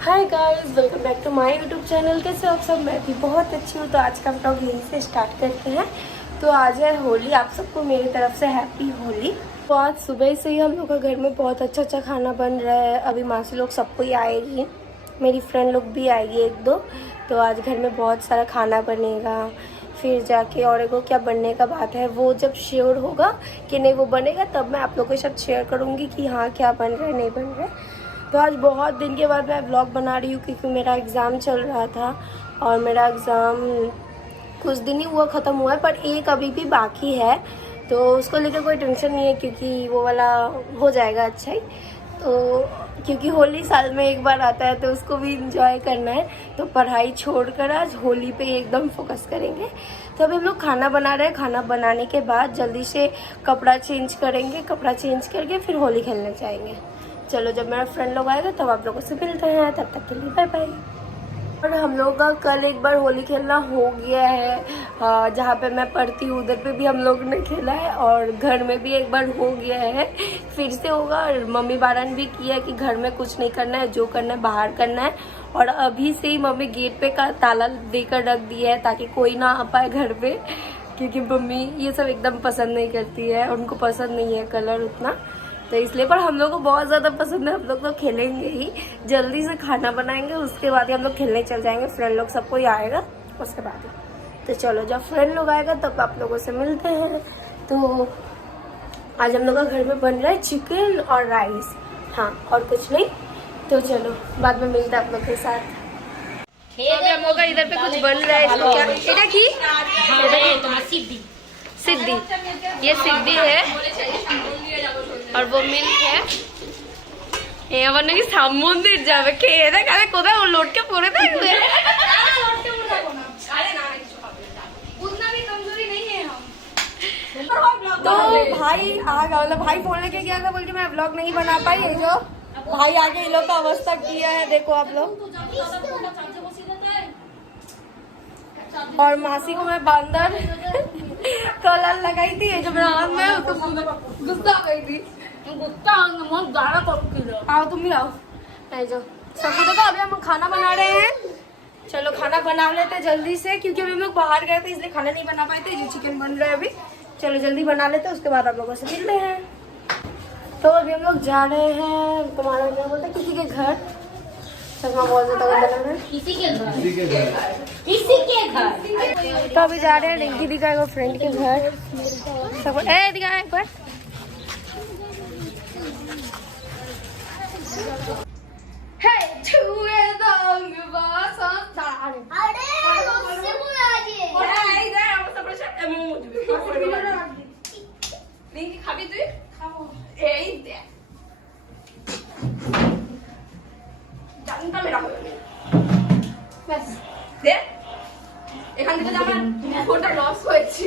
Hi guys, welcome back to my YouTube channel. कैसे आप सब? मैं भी बहुत अच्छी हूँ। तो आज का व्लॉग यहीं से स्टार्ट करते हैं। तो आज है होली, आप सबको मेरी तरफ से हैप्पी होली। तो आज सुबह से ही हम लोग का घर में बहुत अच्छा खाना बन रहा है। अभी मासी लोग सबको ही आएगी, मेरी फ्रेंड लोग भी आएगी एक दो। तो आज घर में बहुत सारा खाना बनेगा। फिर जाके और एगो क्या बनने का बात है, वो जब श्योर होगा कि नहीं वो बनेगा तब मैं आप लोगों के साथ शेयर करूँगी कि हाँ क्या बन रहा है नहीं बन रहा है। तो आज बहुत दिन के बाद मैं व्लॉग बना रही हूँ क्योंकि मेरा एग्ज़ाम चल रहा था और मेरा एग्ज़ाम कुछ दिन ही हुआ ख़त्म हुआ है, पर एक अभी भी बाकी है। तो उसको लेकर कोई टेंशन नहीं है क्योंकि वो वाला हो जाएगा अच्छा ही। तो क्योंकि होली साल में एक बार आता है तो उसको भी इंजॉय करना है। तो पढ़ाई छोड़कर आज होली पे एकदम फोकस करेंगे। तो अभी हम लोग खाना बना रहे हैं। खाना बनाने के बाद जल्दी से कपड़ा चेंज करेंगे, कपड़ा चेंज करके फिर होली खेलने जाएंगे। चलो, जब मेरा फ्रेंड लोग आएगा तब आप लोगों से मिलते हैं। तब तक के लिए बाय बाय। और हम लोग का कल एक बार होली खेलना हो गया है। जहाँ पे मैं पढ़ती हूँ उधर पे भी हम लोग ने खेला है और घर में भी एक बार हो गया है, फिर से होगा। और मम्मी बारन भी किया कि घर में कुछ नहीं करना है, जो करना है बाहर करना है। और अभी से ही मम्मी गेट पे का ताला देकर रख दिया है ताकि कोई ना आ पाए घर पे, क्योंकि मम्मी ये सब एकदम पसंद नहीं करती है, उनको पसंद नहीं है कलर उतना, तो इसलिए। पर हम लोग को बहुत ज़्यादा पसंद है, हम लोग तो खेलेंगे ही। जल्दी से खाना बनाएंगे, उसके बाद ही हम लोग खेलने चल जाएंगे। फ्रेंड लोग सबको ही आएगा उसके बाद ही। तो चलो, जब फ्रेंड लोग आएगा तब आप लोगों से मिलते हैं। तो आज हम लोग का घर में बन रहा है चिकन और राइस, हाँ और कुछ नहीं। तो चलो बाद में मिलते हैं आप लोग के साथ। तो अभी हम लोग का इधर पे कुछ बन रहा है। इसको क्या इधर की सिद्धि, ये सिद्धि है और वो मिल्क है। ये আবার নাকি সাম মন্দির যাবে, খেয়ে দেখ আরে কোথায় ও লটকে পড়ে থাকবে। तो भाई आ गया, मतलब भाई फोन लेके गया था, बोल के मैं व्लॉग नहीं बना पाई। ये जो भाई आगे इन लोग का अवस्था किया है देखो आप लोग। और मासी को मैं बांदर कलर लगाई थी, जो मेरा हाथ में तो गुस्सा आ गई थी। आओ तुम भी आओ, जो सबको देखो। अभी हम खाना बना रहे हैं। चलो खाना बना लेते हैं जल्दी से, क्योंकि अभी हम लोग बाहर गए थे इसलिए खाना नहीं बना पाए थे। जो चिकन बन रहा है अभी, चलो जल्दी बना लेते हैं, उसके बाद आप लोगों से मिलते हैं। तो अभी हम लोग जा रहे हैं, तुम्हारा क्या बोलते हैं, किसी के घर। चश्मा बहुत ज्यादा किसी के घर। तो अभी जा रहे हैं रिंकी दी का फ्रेंड के घर। सबको दिखा एक बार। খাবি তুই? খাবো। এই দেখ জানটা মেরা হলো ব্যাস দেখ এখান থেকে আমার ফোনটা লস হয়েছে।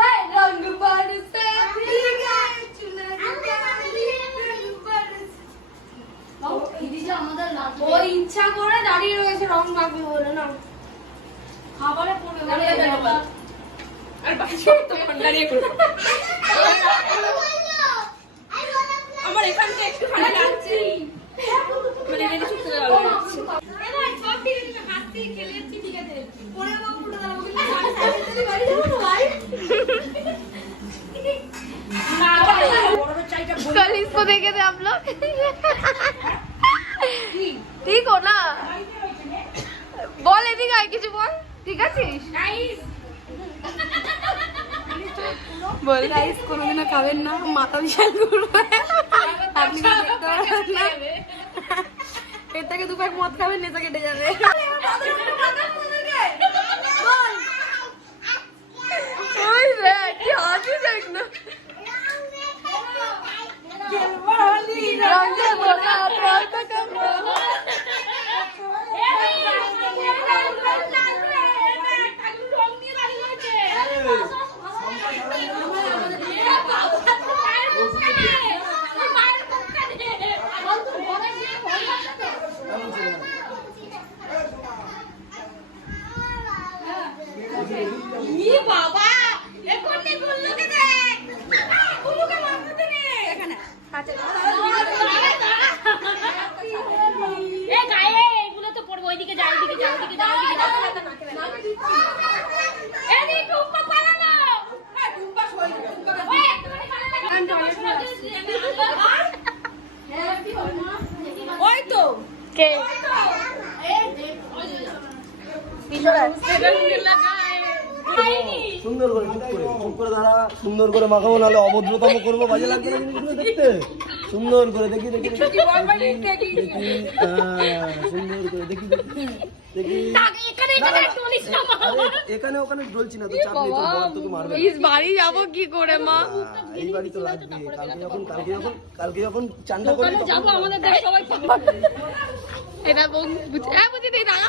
হাই রং বরসে ভিগে ও ইচ্ছা করে দাঁড়িয়ে রয়েছে রং মাখবে বলে না, খাবারে পড়ে গেল। আর বাকি তো ঠান্ডা নিয়ে করব। আমার এখানটা একটু ঠান্ডা লাগছে, মানে রেডি করতে যাবো। এবার সব ঠিক আছে, হাসি খেলেছি ঠিক আছে। পরে বাবু পুরো দাও কিন্তু সাথে বাড়ি যাবো না ভাই। না বড় চাইটা कल इसको देखे थे आप लोग। ठीक हो ना? बोल एदिকে আয় কিছু বল। ঠিক আছিস? নাইস बोल। गाइस कोनोदिनও খাবেন না, মাথা বিশাল ঘুরবে। আপনি দেখতে পারবেন না, এর থেকে দু প্যাক মদ খাবেন নেশা কেটে যাবে। বল ওই রে কি হাসি দেখ না। রঙে বলা তোর তো কম ये बाबा ये कोने बोल के देख उलू का मारते ने এখানে এইদিকে যাও এইদিকে যাও এইদিকে যাও এইদিকে যাও এদিকে টুম্পা পালালো টুম্পা সই টুম্পা ওই একটুখানি পালালো ওই তো কে সুন্দর করে চুপ করে দাঁড়া, সুন্দর করে মাখাবো, নাহলে অভদ্রতম করবো, বাজে লাগবে না জিনিসগুলো দেখতে। সুন্দর করে দেখি দেখি দেখি সুন্দর করে দেখি দেখি এখানে ওখানে ডলছি না তো, চাপ নেই, তোর বর তোকে মারবে। বাড়ি যাবো কি করে মা? এই বাড়ি তো লাগবে। কালকে যখন চানটা করবি যাবো আমাদের দেখ সবাই এটা বুঝে দিই দাঁড়া।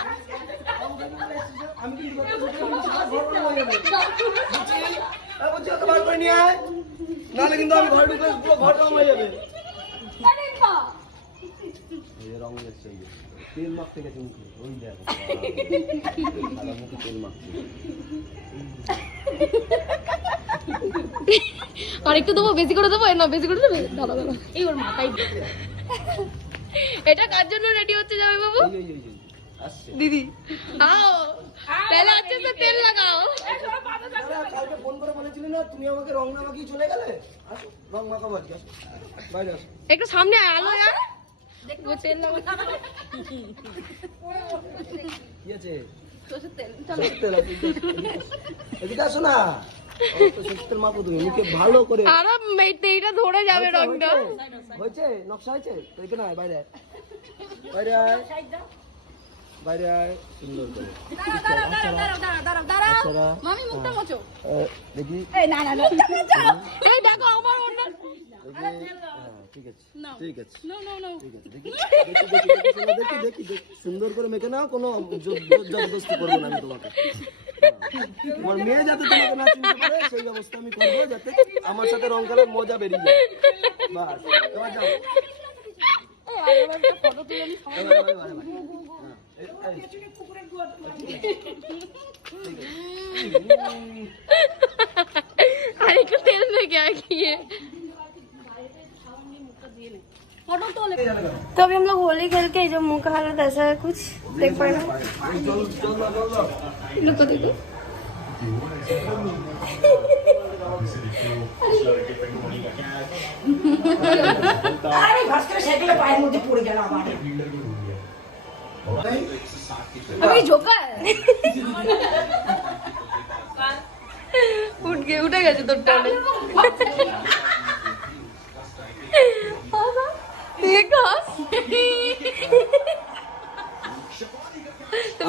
আমি কিন্তু বার করে নিয়ে আয়, নাহলে কিন্তু আমি ঘরে ঢুকে পুরো ঘরটা হয়ে যাবে। রং এসছে, তেল মাখতে গেছে মুখে, ওই দেখ মুখে তেল মাখছে। আর একটু দেবো, বেশি করে দেবো, না বেশি করে দেবে, দাদা দাদা এই ওর মাথায় এটা কার জন্য রেডি হচ্ছে যাবে বাবু? দিদি আও তাহলে আজকে তো তেল লাগাও। কালকে ফোন করে বলেছিলি না তুমি আমাকে রং না মাখিয়ে চলে গেলে? আসো রং মাখাবো আজকে, আসো বাইরে আসো। একটু সামনে আয়, আলো আর দেখো তেল লাগাও। কি আছে? সরষের তেল আছে। এদিকে আসো না, সরষের তেল মাখো তুমি মুখে ভালো করে। আর এইটা ধরে যাবে রংটা। হয়েছে? নকশা হয়েছে? এখানে আয়, বাইরে আয়, বাইরে আয়, বাইরে আয়, সুন্দর করে। মামি মুখটা মোছো দেখি এই না না না এই দেখো আমার অন্য ঠিক আছে ঠিক আছে নো নো নো ঠিক আছে, দেখি দেখি দেখি দেখি সুন্দর করে মেখে নাও, কোনো জবরদস্তি করবো না আমি তোমাকে। তোমার মেয়ে যাতে তোমাকে না চিনতে পারে সেই ব্যবস্থা আমি করবো, যাতে আমার সাথে রং খেলার মজা বেরিয়ে যায়। বাস এবার যাও। আর একটু তেল लेके आ गई है। तो अभी हम लोग होली खेल के जो मुंह का हालत ऐसा है कुछ देख पाए ना, देखो देखो अरे घस के साइकिल पाए मुझे पूरे गया हमारे अभी झोंका है उठे गए तो टोने देखो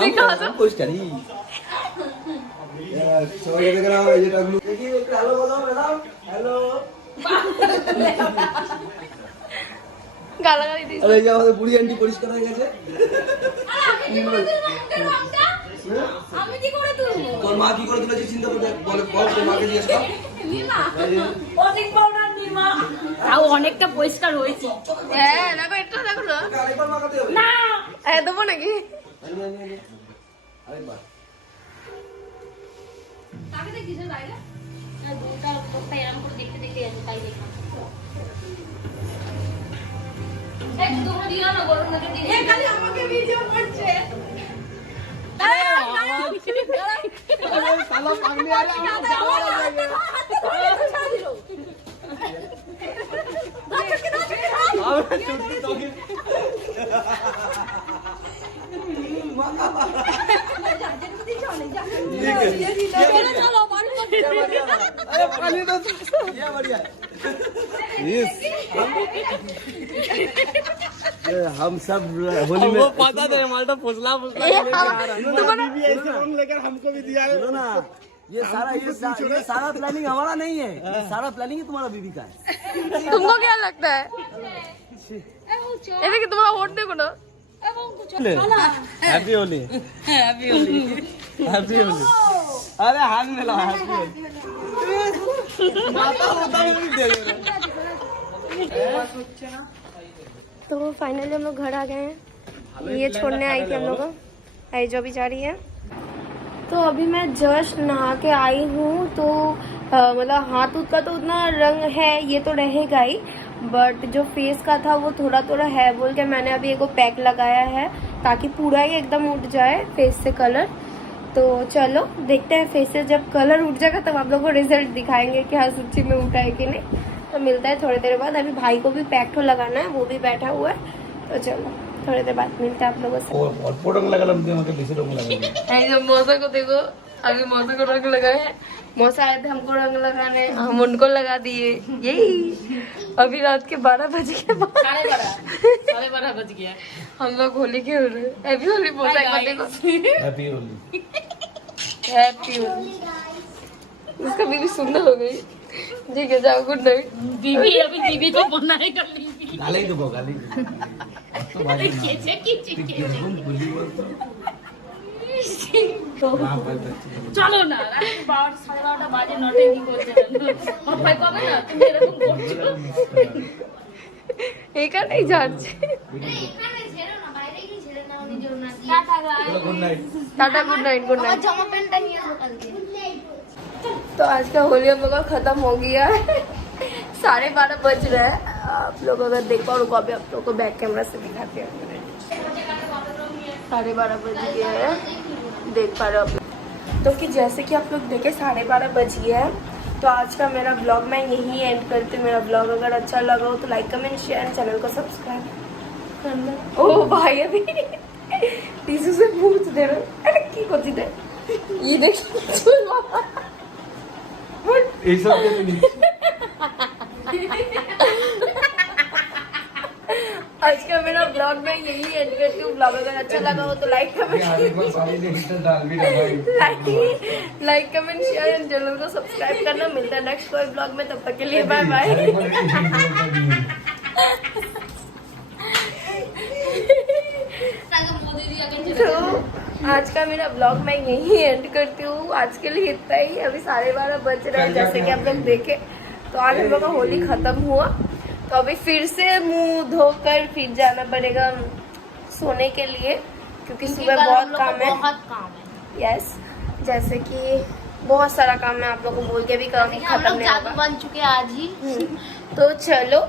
देखो পোস্টারি সবাই দেখে নাও, এই যেটা দেখি একটু হ্যালো বলো ম্যাডাম, হ্যালো। গালাগালি দিস। আরে এই যে আমাদের বুড়ি আন্টি পরিষ্কার হয়ে গেছে। আমি কি করে তুলবো তোর মা কি করে তুলেছে চিন্তা করে দেখ, বল বল তোর মাকে জিজ্ঞেস কর। ওদিক পাউডার নিমা তাও অনেকটা পরিষ্কার হয়েছে হ্যাঁ দেখো এটা দেখো না, আরেকবার মাখাতে হবে। না হ্যাঁ দেবো নাকি? আরেকবার কাকে দেখছিস বাইরে আর দুটা কোটটা এরকম করে দেখতে দেখতে আছে তাই দেখলাম এই তোমরা দিও না গরম না দিও এই খালি আমাকে ভিডিও করছে সালা পাগলি আরে আমার যাওয়ার লাগে। আমরা ছুটি তোকে চলো বাড়ি अरे पानी तो ये बढ़िया यस हम सब होली में पता था माल्टा फुसला फुसला लेके आ रहा है बीबी ऐसे रंग लेकर हमको भी दिया है ना। ये सारा प्लानिंग हमारा नहीं है, ये सारा प्लानिंग है तुम्हारा बीबी का है। तुमको क्या लगता है? ये कि तुम्हारा वोट देखो ना। Happy Holi happy Holi happy Holi. अरे हाथ में ला हैप्पी होली माता होता भी दे दे। तो फाइनली हम लोग घर आ गए हैं, ये छोड़ने आई थी हम लोग को, जो भी जा रही है। तो अभी मैं जस्ट नहा के आई हूँ, तो मतलब हाथ उत का तो उतना रंग है ये तो रहेगा ही, बट जो फेस का था वो थोड़ा थोड़ा है बोल के मैंने अभी एगो पैक लगाया है ताकि पूरा ही एकदम उठ जाए फेस से कलर। तो चलो देखते हैं फेस से जब कलर उठ जाएगा तब आप लोगों को रिजल्ट दिखाएंगे कि हाँ सच्ची में उठा है कि नहीं। तो मिलता है थोड़ी देर बाद। अभी भाई को भी पैक तो लगाना है, वो भी बैठा हुआ है। तो चलो थोड़ी देर बाद मिलते हैं आप लोगों से। मौसा को देखो, अभी मौसा को रंग लगाए हैं। मौसा आए थे हमको रंग लगाने, हम उनको लगा दिए। यही अभी रात के 12 बज गए, 12:30 बज गया। हम लोग होली खेल रहे हैं। हैप्पी होली मौसा को देखो। हैप्पी होली। हैप्पी होली। उसका बीबी सुंदर हो गई। ठीक है जाओ, गुड नाइट। बीबी अभी बीबी को बनाएगा बीबी। गाली दो गाली। চলো না, রাত 12:30 বাজে নটেঙ্গি করছে না। ভাই কবে না তুমি এরকম করছো? এখানেই যাচ্ছে। Good night. Tata good night. Good night. तो आज का होली हम लोग का खत्म हो गया है। 12:30 बज रहे हैं। आप लोग अगर देख पाओ, रुको अभी आप लोग को बैक कैमरा से दिखाते हैं। 12:30 बज गया है, देख पा रहे हो आप। तो कि जैसे कि आप लोग देखे 12:30 बज गया है। तो आज का मेरा ब्लॉग मैं यही एंड करती हूँ। मेरा ब्लॉग अगर अच्छा लगा हो तो लाइक कमेंट शेयर, चैनल को सब्सक्राइब करना। ओ भाई अभी टीसू से पूछ दे रहे, अरे की कोची दे ये देख এই সব কে आज का मेरा ब्लॉग मैं यही एंड करती हूँ। ब्लॉग अगर अच्छा लगा हो तो like comment share and channel को सब्सक्राइब करना। मिलता है नेक्स्ट कोई ब्लॉग में, तब तक के लिए बाय बाय। तो आज का मेरा ब्लॉग मैं यही एंड करती हूँ। आज के लिए इतना ही। अभी 12:30 बज रहे हैं जैसे कि आप लोग देखे। तो आज हम लोग का होली खत्म हुआ। तो अभी फिर से मुंह धोकर फिर जाना पड़ेगा सोने के लिए, क्योंकि सुबह बहुत काम है। यस, जैसे कि बहुत सारा काम है, आप लोगों को बोल के भी काम खत्म नहीं होगा। बन चुके आज ही। तो चलो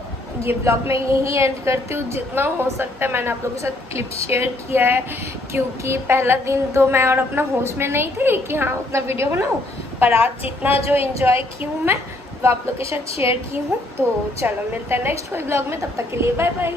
ये ब्लॉग मैं यहीं एंड करती हूँ। जितना हो सकता है मैंने आप लोगों के साथ क्लिप शेयर किया है, क्योंकि पहला दिन तो मैं और अपना होश में नहीं थी कि हाँ उतना वीडियो बनाऊँ। पर आज जितना जो एंजॉय की हूँ मैं वो आप लोग के साथ शेयर की हूँ। तो चलो मिलता है नेक्स्ट कोई ब्लॉग में, तब तक के लिए बाय बाय।